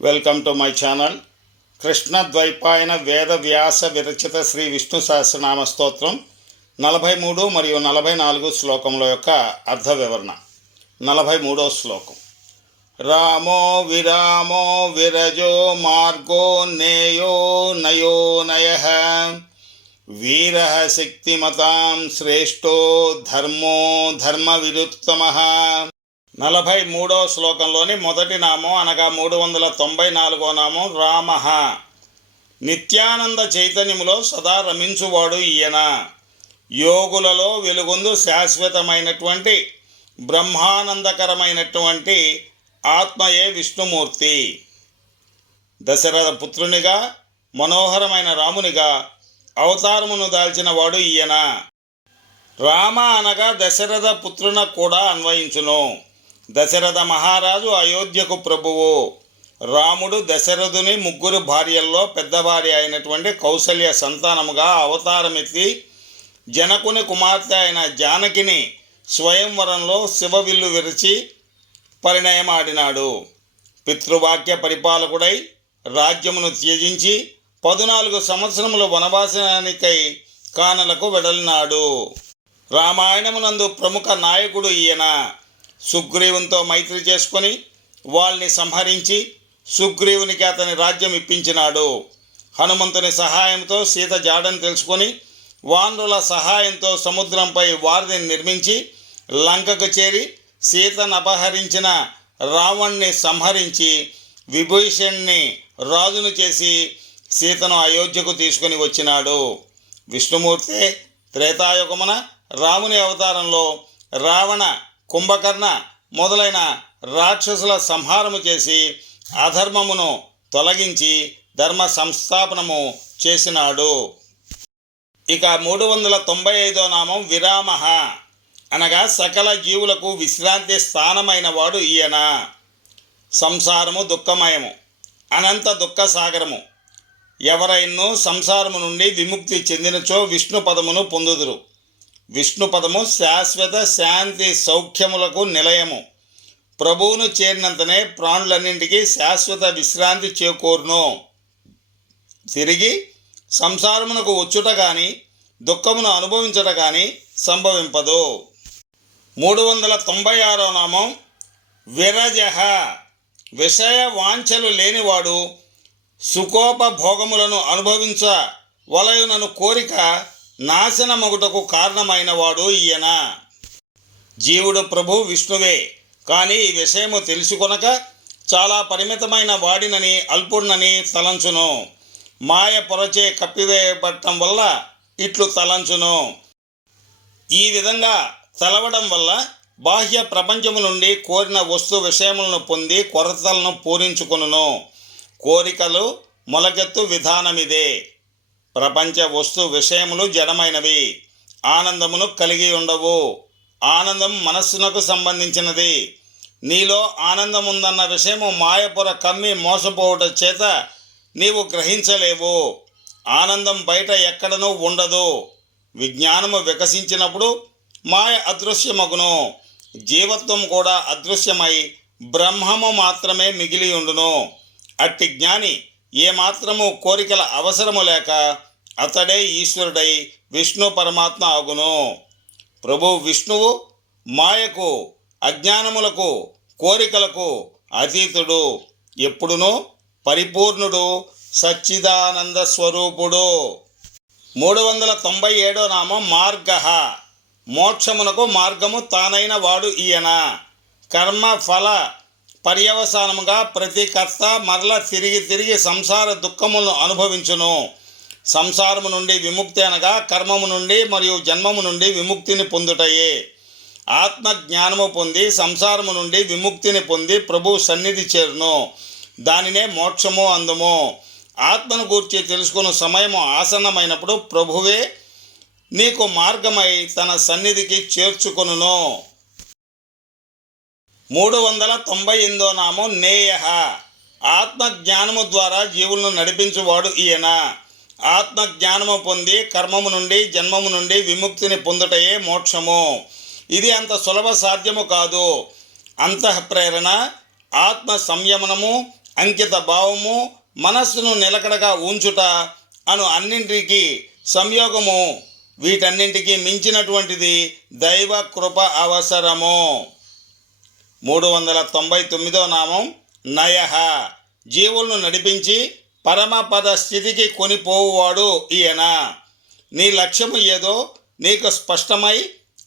Welcome to my channel. Krishna Dvaipayana వేద వ్యాస విరచిత శ్రీ విష్ణు సహస్రనామ స్తోత్రం 43 మరియు 44 శ్లోకముల యొక్క అర్థ వివరణ. 43వ శ్లోకం. రామో విరామో విరజో మార్గో నేయో నయో నయః వీరః శక్తిమతాం శ్రేష్టో ధర్మో ధర్మ విరుత్తమః. 43వ శ్లోకంలోని మొదటి నామం అనగా 394వ నామం రామః. నిత్యానంద చైతన్యములో సదా రమించువాడు ఈయన. యోగులలో వెలుగొందు శాశ్వతమైనటువంటి బ్రహ్మానందకరమైనటువంటి ఆత్మయే విష్ణుమూర్తి. దశరథ పుత్రునిగా మనోహరమైన రామునిగా అవతారమును దాల్చిన వాడు ఈయన. రామ అనగా దశరథ పుత్రున కూడా అన్వయించును. దశరథ మహారాజు అయోధ్యకు ప్రభువు. రాముడు దశరథుని ముగ్గురు భార్యల్లో పెద్ద భార్య అయినటువంటి కౌసల్య సంతానముగా అవతారమెత్తి జనకుని కుమార్తె అయిన జానకిని స్వయంవరంలో శివవిల్లు విరిచి పరిణయమాడినాడు. పితృవాక్య పరిపాలకుడై రాజ్యమును త్యజించి 14 సంవత్సరములు వనవాసానికై కానలకు వెడలినాడు. రామాయణమునందు ప్రముఖ నాయకుడు ఈయన. సుగ్రీవునితో మైత్రి చేసుకొని వాళ్ళని సంహరించి సుగ్రీవునికి అతని రాజ్యం ఇప్పించినాడు. హనుమంతుని సహాయంతో సీత జాడని తెలుసుకొని వానరుల సహాయంతో సముద్రంపై వారిని నిర్మించి లంకకు చేరి సీతను అపహరించిన రావణ్ణి సంహరించి విభీషణ్ణి రాజును చేసి సీతను అయోధ్యకు తీసుకొని వచ్చినాడు. విష్ణుమూర్తి త్రేతాయుగమున రాముని అవతారంలో రావణ, కుంభకర్ణ మొదలైన రాక్షసుల సంహారము చేసి అధర్మమును తొలగించి ధర్మ సంస్థాపనము చేసినాడు. ఇక 395వ నామం విరామః అనగా సకల జీవులకు విశ్రాంతి స్థానమైన వాడు ఈయన. సంసారము దుఃఖమయము, అనంత దుఃఖ సాగరము. ఎవరైనో సంసారము నుండి విముక్తి చెందినచో విష్ణు పదమును పొందుదురు. విష్ణు పదము శాశ్వత శాంతి సౌఖ్యములకు నిలయము. ప్రభువును చేరినంతనే ప్రాణులన్నింటికీ శాశ్వత విశ్రాంతి చేకూరును. తిరిగి సంసారమునకు వచ్చుట కానీ దుఃఖమును అనుభవించట కానీ సంభవింపదు. 396వ నామం విరజః. విషయ వాంఛలు లేనివాడు, సుఖోపభోగములను అనుభవించ వలయునను కోరిక నాశనమగుటకు కారణమైన వాడు ఈయన. జీవుడు ప్రభు విష్ణువే, కానీ ఈ విషయము తెలుసుకొనక చాలా పరిమితమైన వాడినని అల్పుడినని తలంచును. మాయ పొరచే కప్పివేయబడటం వల్ల ఇట్లు తలంచును. ఈ విధంగా తలవడం వల్ల బాహ్య ప్రపంచము నుండి కోరిన వస్తు విషయములను పొంది కొరతలను పూరించుకొనును. కోరికలు మొలకెత్తు విధానమిదే. ప్రపంచ వస్తు విషయములు జడమైనవి, ఆనందమును కలిగి ఉండవు. ఆనందం మనస్సునకు సంబంధించినది. నీలో ఆనందం ఉందన్న విషయము మాయపొర కమ్మి మోసపోవట చేత నీవు గ్రహించలేవు. ఆనందం బయట ఎక్కడనూ ఉండదు. విజ్ఞానము వికసించినప్పుడు మాయ అదృశ్యమగును. జీవత్వం కూడా అదృశ్యమై బ్రహ్మము మాత్రమే మిగిలి ఉండును. అట్టి జ్ఞాని ఏమాత్రము కోరికల అవసరము లేక అతడే ఈశ్వరుడై విష్ణు పరమాత్మ అగును. ప్రభు విష్ణువు మాయకు, అజ్ఞానములకు, కోరికలకు అతీతుడు. ఎప్పుడునూ పరిపూర్ణుడు, సచ్చిదానంద స్వరూపుడు. 397వ నామం మార్గః. మోక్షమునకు మార్గము తానైన వాడు ఈయన. కర్మ ఫల పర్యవసానముగా ప్రతి కర్త మరల తిరిగి సంసార దుఃఖములను అనుభవించును. సంసారము నుండి విముక్తి అనగా కర్మము నుండి మరియు జన్మము నుండి విముక్తిని పొందుటయే. ఆత్మ జ్ఞానము పొంది సంసారము నుండి విముక్తిని పొంది ప్రభు సన్నిధి చేరును. దానినే మోక్షము అందుము. ఆత్మను గూర్చి తెలుసుకున్న సమయము ఆసన్నమైనప్పుడు ప్రభువే నీకు మార్గమై తన సన్నిధికి చేర్చుకొనును. 398వ నామం నేయః. ఆత్మజ్ఞానము ద్వారా జీవులను నడిపించువాడు ఈయన. ఆత్మజ్ఞానము పొంది కర్మము నుండి జన్మము నుండి విముక్తిని పొందుటయే మోక్షము. ఇది అంత సులభ సాధ్యము కాదు. అంతఃప్రేరణ, ఆత్మ సంయమనము, అంకిత భావము, మనస్సును నిలకడగా ఉంచుట అను అన్నింటికి సంయోగము, వీటన్నింటికి మించినటువంటిది దైవ కృప అవసరము. 399వ నామం నయః. జీవులను నడిపించి పరమపద స్థితికి కొనిపోవువాడు ఈయన. నీ లక్ష్యము ఏదో నీకు స్పష్టమై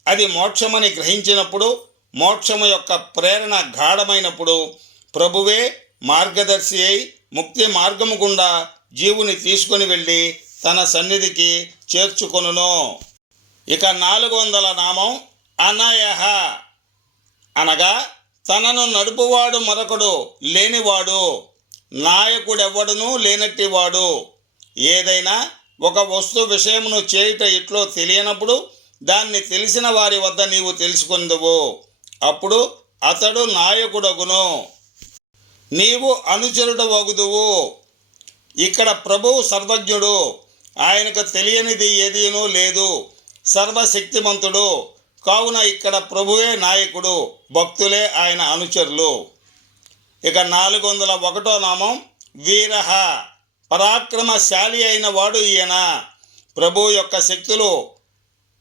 అది మోక్షమని గ్రహించినప్పుడు, మోక్షము యొక్క ప్రేరణ గాఢమైనప్పుడు ప్రభువే మార్గదర్శి అయి ముక్తి మార్గము గుండా జీవుని తీసుకొని వెళ్ళి తన సన్నిధికి చేర్చుకొనును. ఇక 400 నామం అనయః, అనగా తనను నడుపువాడు మరొకడు లేనివాడు, నాయకుడెవ్వడునూ లేనట్టివాడు. ఏదైనా ఒక వస్తు విషయమును చేయుట ఇట్లో తెలియనప్పుడు దాన్ని తెలిసిన వారి వద్ద నీవు తెలుసుకొందువు. అప్పుడు అతడు నాయకుడగును, నీవు అనుచరుడు వగుదువు. ఇక్కడ ప్రభువు సర్వజ్ఞుడు, ఆయనకు తెలియనిది ఏదీనూ లేదు. సర్వశక్తిమంతుడు కావున ఇక్కడ ప్రభువే నాయకుడు, భక్తులే ఆయన అనుచరులు. ఇక 401వ నామం వీరః. పరాక్రమశాలి అయిన వాడు ఈయన. ప్రభు యొక్క శక్తులు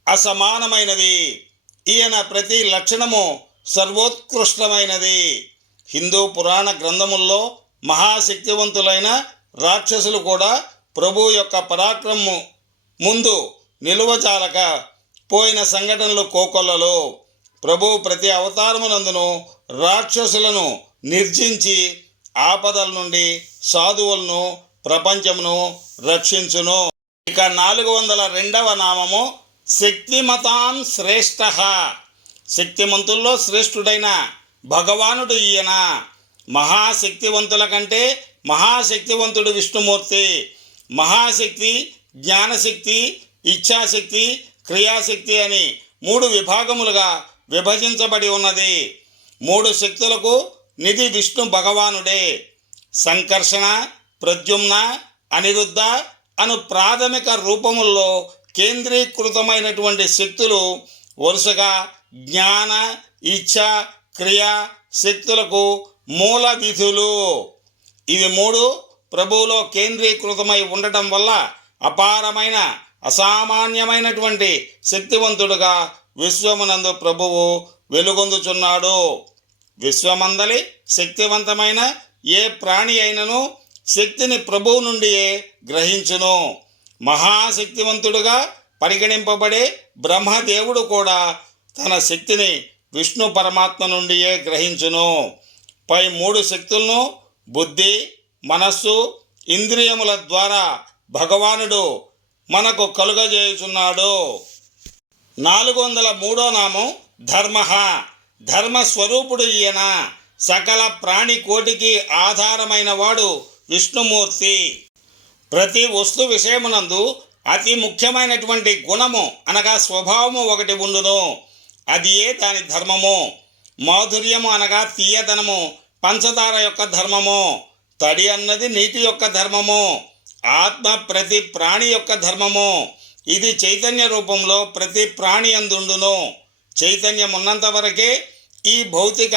అసమానమైనవి. ఈయన ప్రతి లక్షణము సర్వోత్కృష్టమైనది. హిందూ పురాణ గ్రంథముల్లో మహాశక్తివంతులైన రాక్షసులు కూడా ప్రభు యొక్క పరాక్రమము ముందు నిలువచాలక పోయిన సంఘటనలు కోకొల్లలు. ప్రభు ప్రతి అవతారమునందును రాక్షసులను నిర్జించి ఆపదల నుండి సాధువులను, ప్రపంచమును రక్షించును. ఇక 402వ నామము శక్తిమతాం శ్రేష్ఠః. శక్తిమంతుల్లో శ్రేష్ఠుడైన భగవానుడు ఈయన. మహాశక్తివంతుల కంటే మహాశక్తివంతుడు విష్ణుమూర్తి. మహాశక్తి, జ్ఞానశక్తి, ఇచ్ఛాశక్తి, క్రియాశక్తి అని 3 విభాగములుగా విభజించబడి ఉన్నది. 3 శక్తులకు నిధి విష్ణు భగవానుడే. సంకర్షణ, ప్రద్యుమ్న, అనిరుద్ధ అను ప్రాథమిక రూపముల్లో కేంద్రీకృతమైనటువంటి శక్తులు వరుసగా జ్ఞాన, ఇచ్ఛ, క్రియ శక్తులకు మూల విధులు. ఇవి 3 ప్రభువులో కేంద్రీకృతమై ఉండటం వల్ల అపారమైన అసామాన్యమైనటువంటి శక్తివంతుడుగా విశ్వమునందు ప్రభువు వెలుగొందుచున్నాడు. విశ్వమందలి శక్తివంతమైన ఏ ప్రాణి అయినను శక్తిని ప్రభువు నుండియే గ్రహించును. మహాశక్తివంతుడుగా పరిగణింపబడే బ్రహ్మదేవుడు కూడా తన శక్తిని విష్ణు పరమాత్మ నుండియే గ్రహించును. పై 3 శక్తులను బుద్ధి, మనస్సు, ఇంద్రియముల ద్వారా భగవానుడు మనకు కలుగజేయుచున్నాడు. 403వ నామం ధర్మః. ధర్మస్వరూపుడు ఈయన. సకల ప్రాణి కోటికి ఆధారమైన వాడు విష్ణుమూర్తి. ప్రతి వస్తు విషయమునందు అతి ముఖ్యమైనటువంటి గుణము అనగా స్వభావము ఒకటి ఉండును. అది ఏ దాని ధర్మము. మాధుర్యము అనగా తీయదనము పంచదార యొక్క ధర్మము. తడి అన్నది నీటి యొక్క ధర్మము. ఆత్మ ప్రతి ప్రాణి యొక్క ధర్మము. ఇది చైతన్య రూపంలో ప్రతి ప్రాణి యందుండును. చైతన్యం ఉన్నంత వరకే ఈ భౌతిక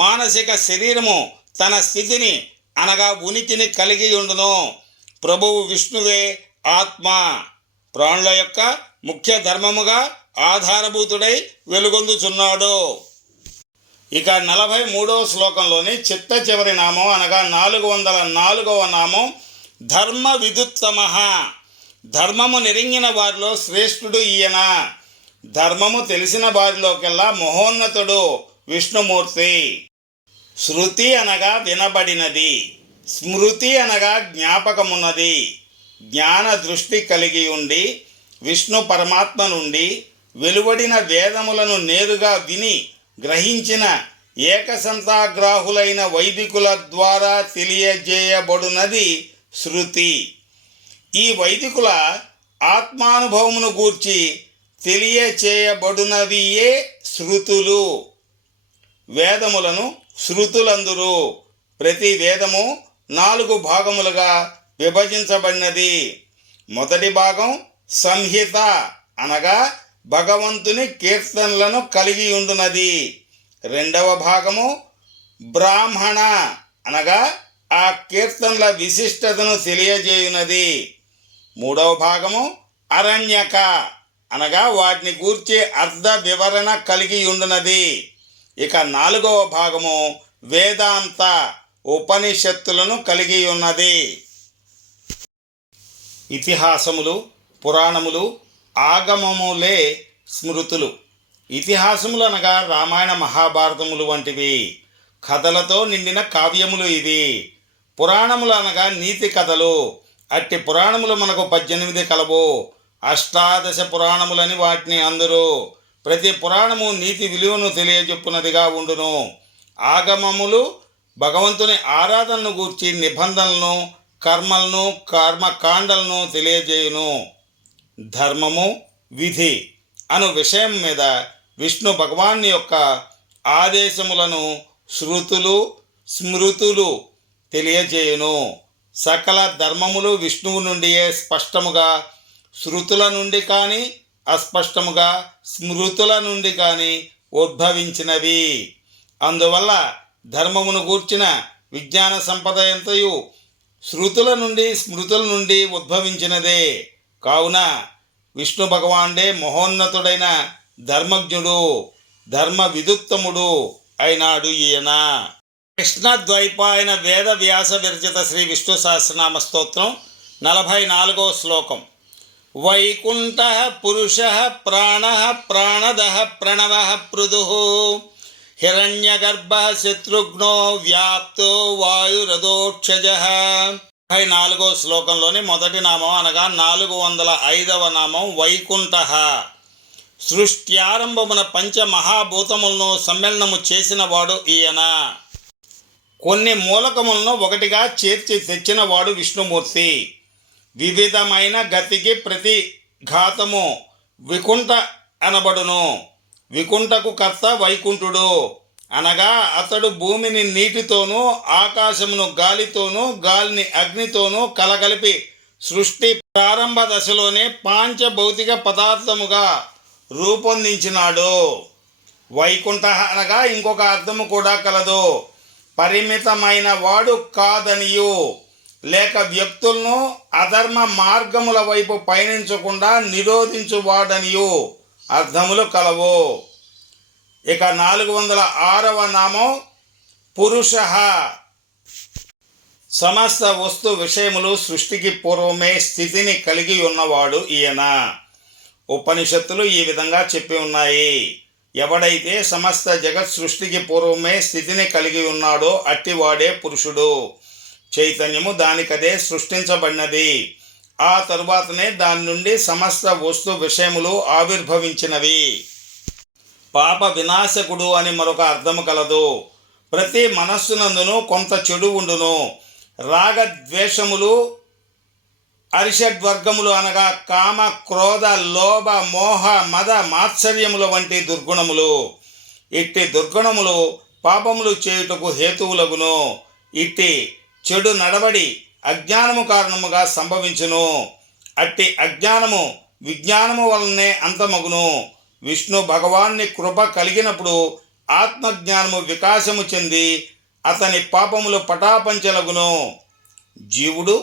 మానసిక శరీరము తన స్థితిని అనగా ఉనికిని కలిగి ఉండును. ప్రభువు విష్ణువే ఆత్మ. ప్రాణుల యొక్క ముఖ్య ధర్మముగా ఆధారభూతుడై వెలుగొందుచున్నాడు. ఇక 43వ శ్లోకంలోని చిట్ట చివరి నామం అనగా 404వ నామం ధర్మ విదుత్తమః. ధర్మము నెరింగిన వారిలో శ్రేష్ఠుడు ఈయన. ధర్మము తెలిసిన వారిలోకెల్లా మహోన్నతుడు విష్ణుమూర్తి. శృతి అనగా వినబడినది, స్మృతి అనగా జ్ఞాపకమున్నది. జ్ఞాన దృష్టి కలిగి ఉండి విష్ణు పరమాత్మ నుండి వెలువడిన వేదములను నేరుగా విని గ్రహించిన ఏకసంతాగ్రాహులైన వైదికుల ద్వారా తెలియజేయబడునది శృతి. ఈ వైదికుల ఆత్మానుభవమును గూర్చి తెలియచేయబడునవియే శృతులు. వేదములను శృతులందురు. ప్రతి వేదము 4 భాగములుగా విభజించబడినది. మొదటి భాగం సంహిత అనగా భగవంతుని కీర్తనలను కలిగి ఉండునది. రెండవ భాగము బ్రాహ్మణ అనగా ఆ కీర్తనల విశిష్టతను తెలియజేయునది. మూడవ భాగము అరణ్యక అనగా వాటిని గూర్చి అర్థ వివరణ కలిగి ఉండునది. ఇక నాలుగవ భాగము వేదాంత ఉపనిషత్తులను కలిగి ఉన్నది. ఇతిహాసములు, పురాణములు, ఆగమములే స్మృతులు. ఇతిహాసములు అనగా రామాయణ మహాభారతములు వంటివి కథలతో నిండిన కావ్యములు ఇవి. పురాణములు అనగా నీతి కథలు. అట్టి పురాణములు మనకు 18 కలవు. అష్టాదశ పురాణములని వాటిని అందరూ. ప్రతి పురాణము నీతి విలువను తెలియజెప్పునదిగా ఉండును. ఆగమములు భగవంతుని ఆరాధనను గూర్చి నిబంధనలను, కర్మలను, కర్మకాండలను తెలియజేయును. ధర్మము, విధి అను విషయం మీద విష్ణు భగవాన్ యొక్క ఆదేశములను శృతులు, స్మృతులు తెలియజేయును. సకల ధర్మములు విష్ణువు నుండియే స్పష్టముగా శృతుల నుండి కానీ అస్పష్టముగా స్మృతుల నుండి కానీ ఉద్భవించినవి. అందువల్ల ధర్మమును గూర్చిన విజ్ఞాన సంపద ఎంతయు శృతుల నుండి స్మృతుల నుండి ఉద్భవించినదే. కావున విష్ణు భగవానుడే మహోన్నతుడైన ధర్మజ్ఞుడు, ధర్మ విదుత్తముడు అయినాడు ఈయన. కృష్ణద్వైపాయన వేద వ్యాస విరచిత శ్రీ విష్ణు సహస్రనామ స్తోత్రం 44వ శ్లోకం. వైకుంఠ పురుష ప్రాణ ప్రాణద ప్రణవ పృదు హిరణ్యగర్భ శత్రుఘ్నో వ్యాప్తో వాయురథోక్షజ. 44వ శ్లోకంలోని మొదటి నామం అనగా 405వ నామం వైకుంఠ. సృష్ట్యారంభమున పంచమహాభూతములను సమ్మేళనము చేసినవాడు ఈయన. కొన్ని మూలకములను ఒకటిగా చేర్చి తెచ్చినవాడు విష్ణుమూర్తి. వివిధమైన గతికి ప్రతి ఘాతము వికుంఠ అనబడును. వికుంఠకు కర్త వైకుంఠుడు అనగా అతడు భూమిని నీటితోనూ, ఆకాశమును గాలితోనూ, గాలిని అగ్నితోనూ కలగలిపి సృష్టి ప్రారంభ దశలోనే పాంచభౌతిక పదార్థముగా రూపొందించినాడు. వైకుంఠ అనగా ఇంకొక అర్థము కూడా కలదు. పరిమితమైన వాడు కాదనియు, లేక వ్యక్తులను అధర్మ మార్గముల వైపు పయనించకుండా నిరోధించువాడనియు అర్థములు కలవు. ఇక 406వ నామం పురుష. సమస్త వస్తు విషయములు సృష్టికి పూర్వమే స్థితిని కలిగి ఉన్నవాడు ఈయన. ఉపనిషత్తులు ఈ విధంగా చెప్పి ఉన్నాయి. ఎవడైతే సమస్త జగత్ సృష్టికి పూర్వమే స్థితిని కలిగి ఉన్నాడో అట్టివాడే పురుషుడు. చైతన్యము దానికదే సృష్టించబడినది. ఆ తరువాతనే దాని నుండి సమస్త వస్తు విషయములు ఆవిర్భవించినవి. పాప వినాశకుడు అని మరొక అర్థము కలదు. ప్రతి మనస్సునందును కొంత చెడు ఉండును. రాగద్వేషములు, అరిషడ్వర్గములు అనగా కామ, క్రోధ, లోభ, మోహ, మద, మాత్సర్యముల వంటి దుర్గుణములు. ఇట్టి దుర్గుణములు పాపములు చేయుటకు హేతువులగును. ఇట్టి చెడు నడవడి అజ్ఞానము కారణముగా సంభవించును. అట్టి అజ్ఞానము విజ్ఞానము వలనే అంతమగును. విష్ణు భగవాన్ని కృప కలిగినప్పుడు ఆత్మజ్ఞానము వికాసము చెంది అతని పాపములు పటాపంచలగును. జీవుడు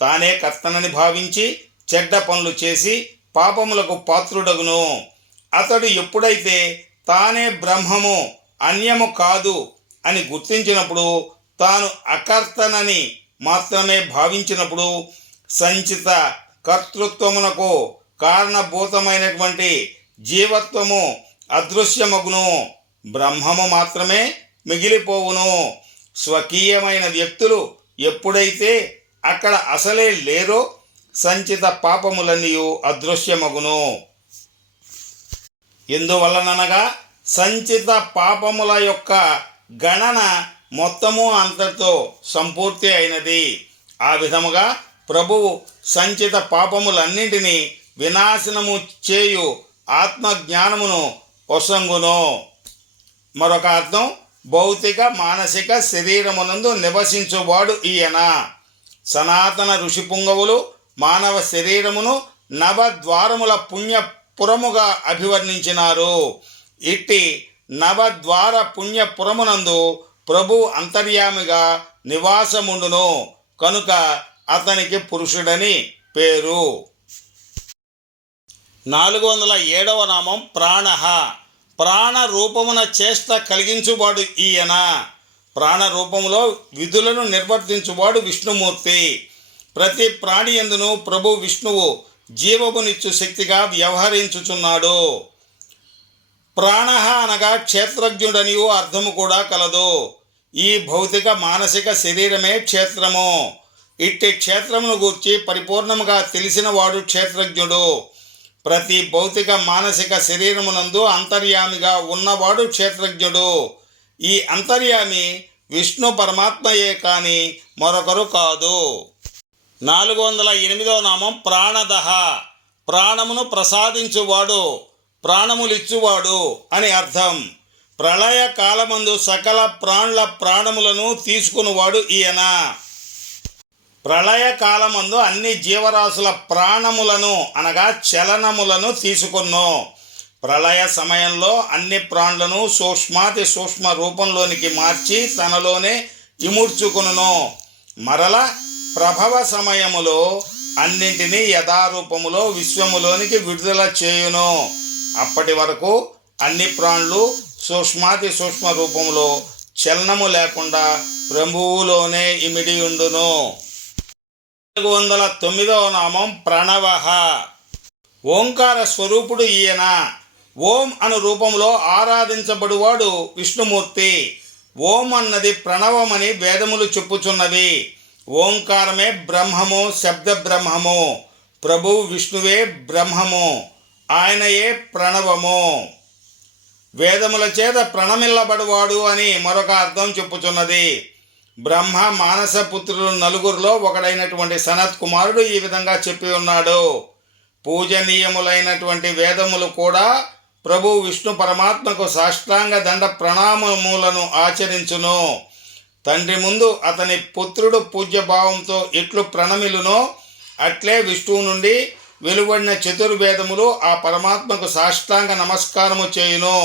తానే కర్తనని భావించి చెడ్డ పనులు చేసి పాపములకు పాత్రుడగును. అతడు ఎప్పుడైతే తానే బ్రహ్మము, అన్యము కాదు అని గుర్తించినప్పుడు, తాను అకర్తనని మాత్రమే భావించినప్పుడు సంచిత కర్తృత్వమునకు కారణభూతమైనటువంటి జీవత్వము అదృశ్యమగును. బ్రహ్మము మాత్రమే మిగిలిపోవును. స్వకీయమైన వ్యక్తులు ఎప్పుడైతే అక్కడ అసలే లేరో సంచిత పాపములన్నీ అదృశ్యమగును. ఎందువలననగా సంచిత పాపముల యొక్క గణన మొత్తము అంతటితో సంపూర్తి అయినది. ఆ విధముగా ప్రభువు సంచిత పాపములన్నింటినీ వినాశనము చేయు ఆత్మజ్ఞానమును ఒసంగును. మరొక అర్థం భౌతిక మానసిక శరీరమునందు నివసించువాడు ఈయన. సనాతన ఋషిపుంగవులు మానవ శరీరమును నవద్వారముల పుణ్యపురముగా అభివర్ణించినారు. ఇట్టి నవద్వార పుణ్యపురమునందు ప్రభు అంతర్యామిగా నివాసముండును కనుక అతనికి పురుషుడని పేరు. 407వ నామం ప్రాణః. ప్రాణ రూపమున చేష్ట కలిగించువాడు ఈయన. ప్రాణ రూపములో విధులను నిర్వర్తించువాడు విష్ణుమూర్తి. ప్రతి ప్రాణి యందును ప్రభు విష్ణువు జీవమునిచ్చు శక్తిగా వ్యవహరించుచున్నాడు. ప్రాణః అనగా క్షేత్రజ్ఞుడనియు అర్థము కూడా కలదు. ఈ భౌతిక మానసిక శరీరమే క్షేత్రము. ఇట్టి క్షేత్రమును గూర్చి పరిపూర్ణముగా తెలిసినవాడు క్షేత్రజ్ఞుడు. ప్రతి భౌతిక మానసిక శరీరమునందు అంతర్యామిగా ఉన్నవాడు క్షేత్రజ్ఞుడు. ఈ అంతర్యామి విష్ణు పరమాత్మయే కాని మరొకరు కాదు. 408వ నామం ప్రాణదః. ప్రాణమును ప్రసాదించువాడు, ప్రాణములిచ్చువాడు అని అర్థం. ప్రళయ కాలమందు సకల ప్రాణుల ప్రాణములను తీసుకునివాడు ఈయన. ప్రళయ కాలమందు అన్ని జీవరాశుల ప్రాణములను అనగా చలనములను తీసుకును. ప్రళయ సమయంలో అన్ని ప్రాణులను సూక్ష్మాతి సూక్ష్మ రూపంలోనికి మార్చి తనలోనే ఇముడ్చుకును. మరల ప్రభవ సమయములో అన్నింటినీ యథారూపములో విశ్వములోనికి విడుదల చేయును. అప్పటి వరకు అన్ని ప్రాణులు సూక్ష్మాతి సూక్ష్మ రూపములో చలనము లేకుండా ప్రభువులోనే ఇమిడియుండును. 409వ నామం ప్రణవః. ఓంకార స్వరూపుడు ఈయన. ఓం అను రూపంలో ఆరాధించబడువాడు విష్ణుమూర్తి. ఓం అన్నది ప్రణవమని వేదములు చెప్పుచున్నవి. ఓంకారమే బ్రహ్మము, శబ్ద బ్రహ్మము. ప్రభువు విష్ణువే బ్రహ్మము, ఆయనయే ప్రణవము. వేదముల చేత ప్రణమిల్లబడువాడు అని మరొక అర్థం చెప్పుచున్నది. బ్రహ్మ మానస పుత్రులు నలుగురిలో ఒకడైనటువంటి సనత్ కుమారుడు ఈ విధంగా చెప్పి ఉన్నాడు. పూజనీయములైనటువంటి వేదములు కూడా ప్రభు విష్ణు పరమాత్మకు సాష్టాంగ దండ ప్రణామములను ఆచరించును. తండ్రి ముందు అతని పుత్రుడు పూజ్యభావంతో ఎట్లు ప్రణమిలునో అట్లే విష్ణువు నుండి వెలువడిన చతుర్వేదములు ఆ పరమాత్మకు సాష్టాంగ నమస్కారము చేయును.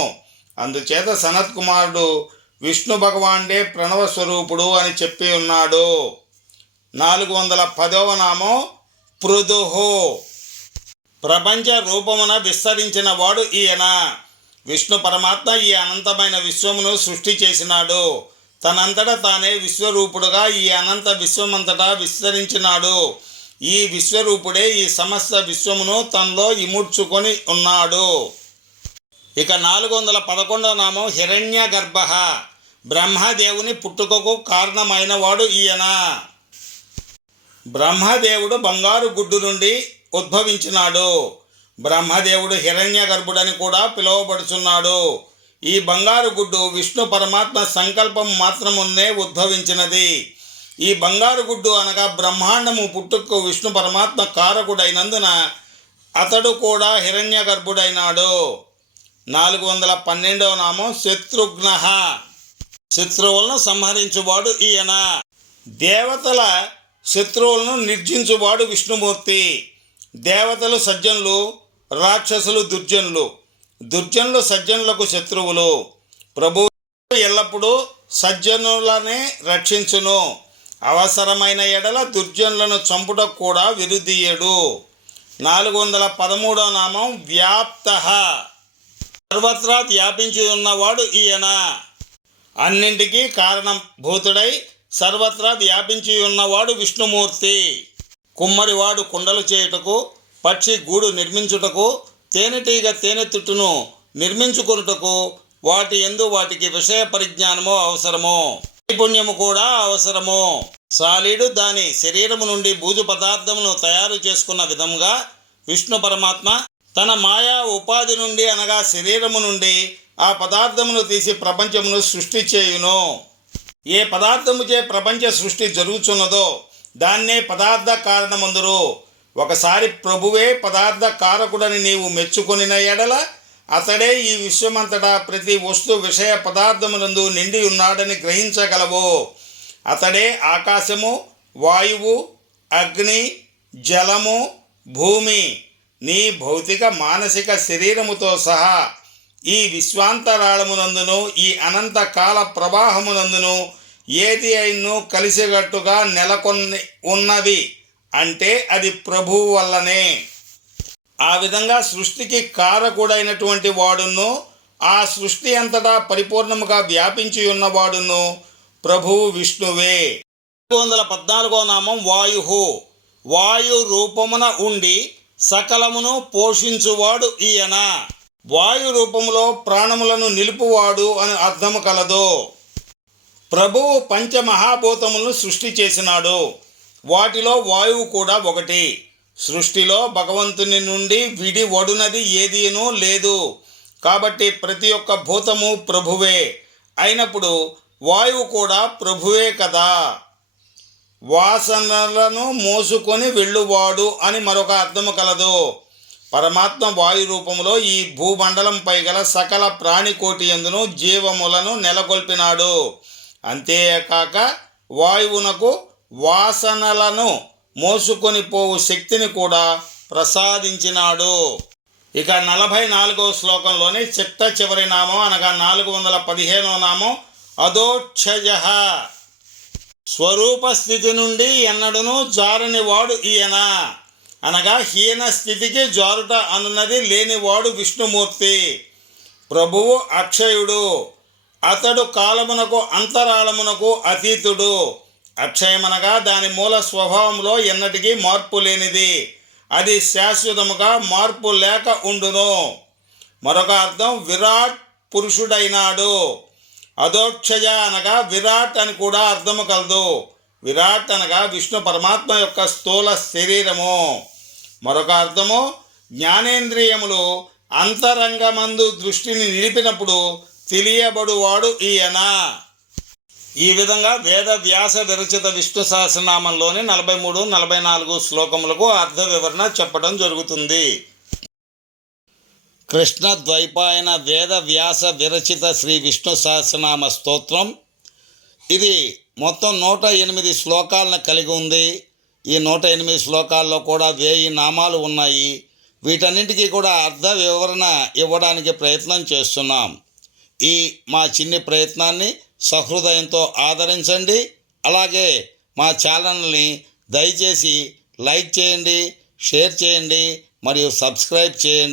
అందుచేత సనత్ కుమారుడు విష్ణు భగవానుడే ప్రణవ స్వరూపుడు అని చెప్పి ఉన్నాడు. 410వ నామం పృథుః. ప్రపంచ రూపమున విస్తరించిన వాడు ఈయన. విష్ణు పరమాత్మ ఈ అనంతమైన విశ్వమును సృష్టి చేసినాడు. తనంతట తానే విశ్వరూపుడుగా ఈ అనంత విశ్వమంతటా విస్తరించినాడు. ఈ విశ్వరూపుడే ఈ సమస్త విశ్వమును తనలో ఇముడ్చుకొని ఉన్నాడు. ఇక 411వ నామం హిరణ్య గర్భః. బ్రహ్మదేవుని పుట్టుకకు కారణమైన వాడు ఈయన. బ్రహ్మదేవుడు బంగారు గుడ్డు నుండి ఉద్భవించినాడు. బ్రహ్మదేవుడు హిరణ్య గర్భుడని కూడా పిలువబడుచున్నాడు. ఈ బంగారు గుడ్డు విష్ణు పరమాత్మ సంకల్పం మాత్రమునే ఉద్భవించినది. ఈ బంగారు గుడ్డు అనగా బ్రహ్మాండము పుట్టుకు విష్ణు పరమాత్మ కారకుడైనందున అతడు కూడా హిరణ్య గర్భుడైనాడు. 412వ నామం శత్రుఘ్నః. శత్రువులను సంహరించువాడు ఈయన. దేవతల శత్రువులను నిర్జించువాడు విష్ణుమూర్తి. దేవతలు సజ్జనులు, రాక్షసులు దుర్జనులు. దుర్జనులు సజ్జనులకు శత్రువులు. ప్రభువు ఎల్లప్పుడూ సజ్జనులనే రక్షించును. అవసరమైన ఎడల దుర్జనులను చంపుటకు కూడా విరుదీయడు. 413వ నామం వ్యాప్తః. సర్వత్రా వ్యాపించి ఉన్నవాడు ఈయన. అన్నింటికీ కారణం భూతుడై సర్వత్రా వ్యాపించి ఉన్నవాడు విష్ణుమూర్తి. కుమ్మరివాడు కుండలు చేయుటకు, పక్షి గూడు నిర్మించుటకు, తేనెటీగ తేనెతుట్టును నిర్మించుకొనుటకు వాటి యందు వాటికి విషయ పరిజ్ఞానము అవసరము, నైపుణ్యము కూడా అవసరము. సాలీడు దాని శరీరము నుండి బూజు పదార్థమును తయారు చేసుకున్న విధముగా విష్ణు పరమాత్మ తన మాయా ఉపాధి నుండి అనగా శరీరము నుండి ఆ పదార్థమును తీసి ప్రపంచమును సృష్టి చేయును. ఏ పదార్థముచే ప్రపంచ సృష్టి జరుగుచున్నదో దాన్నే పదార్థ కారణమందురు. ఒకసారి ప్రభువే పదార్థ కారకుడని నీవు మెచ్చుకొనిన ఎడల అతడే ఈ విశ్వమంతటా ప్రతి వస్తు విషయ పదార్థమునందు నిండి ఉన్నాడని గ్రహించగలవు. అతడే ఆకాశము, వాయువు, అగ్ని, జలము, భూమి. నీ భౌతిక మానసిక శరీరముతో సహా ఈ విశ్వాంతరాళమునందును ఈ అనంత కాల ప్రవాహమునందును ఏది అయినను కలిసిగట్టుగా నెలకొని ఉన్నవి అంటే అది ప్రభువు వల్లనే. ఆ విధంగా సృష్టికి కారకుడైనటువంటి వాడును ఆ సృష్టి అంతటా పరిపూర్ణముగా వ్యాపించి ఉన్నవాడును ప్రభువు విష్ణువే. 414వ నామం వాయు. వాయు రూపమున ఉండి సకలమును పోషించువాడు ఈయన. వాయు రూపములో ప్రాణములను నిలుపువాడు అని అర్థము కలదు. ప్రభువు పంచమహాభూతములను సృష్టి చేసినాడు. వాటిలో వాయువు కూడా ఒకటి. సృష్టిలో భగవంతుని నుండి విడివడునది ఏదీనూ లేదు. కాబట్టి ప్రతి ఒక్క భూతము ప్రభువే అయినప్పుడు వాయువు కూడా ప్రభువే కదా. వాసనలను మోసుకొని వెళ్ళువాడు అని మరొక అర్థము కలదు. పరమాత్మ వాయు రూపంలో ఈ భూమండలంపై గల సకల ప్రాణికోటి యందును జీవములను నెలకొల్పినాడు. అంతేకాక వాయువునకు వాసనలను మోసుకొని పోవు శక్తిని కూడా ప్రసాదించినాడు. ఇక 44వ శ్లోకంలోని చిట్ట చివరి నామం అనగా 415వ నామం అధోక్షజ. స్వరూప స్థితి నుండి ఎన్నడూనూ జారని వాడు ఈయన. అనగా హీన స్థితికి జారుట అనున్నది లేనివాడు విష్ణుమూర్తి. ప్రభువు అక్షయుడు. అతడు కాలమునకు అంతరాళమునకు అతీతుడు. అక్షయమనగా దాని మూల స్వభావంలో ఎన్నటికీ మార్పు లేనిది. అది శాశ్వతముగా మార్పు లేక ఉండును. మరొక అర్థం విరాట్ పురుషుడైనాడు. అధోక్షజ అనగా విరాట్ అని కూడా అర్థము కలదు. విరాట్ అనగా విష్ణు పరమాత్మ యొక్క స్థూల శరీరము. మరొక అర్థము జ్ఞానేంద్రియములు అంతరంగమందు దృష్టిని నిలిపినప్పుడు తెలియబడువాడు ఈయన. ఈ విధంగా వేద వ్యాస విరచిత విష్ణు సహస్రనామంలోని 43, 44 శ్లోకములకు అర్థ వివరణ చెప్పడం జరుగుతుంది. కృష్ణ ద్వైపాయన వేద వ్యాస విరచిత శ్రీ విష్ణు సహస్రనామ స్తోత్రం. ఇది మొత్తం 108 శ్లోకాలను కలిగి ఉంది. ఈ 108 శ్లోకాల్లో కూడా 1000 నామాలు ఉన్నాయి. వీటన్నింటికీ కూడా అర్థ వివరణ ఇవ్వడానికి ప్రయత్నం చేస్తున్నాం. ఈ మా చిన్ని ప్రయత్నాన్ని సహృదయంతో ఆదరించండి. అలాగే మా ఛానల్ని దయచేసి లైక్ చేయండి, షేర్ చేయండి మరియు సబ్స్క్రైబ్ చేయండి.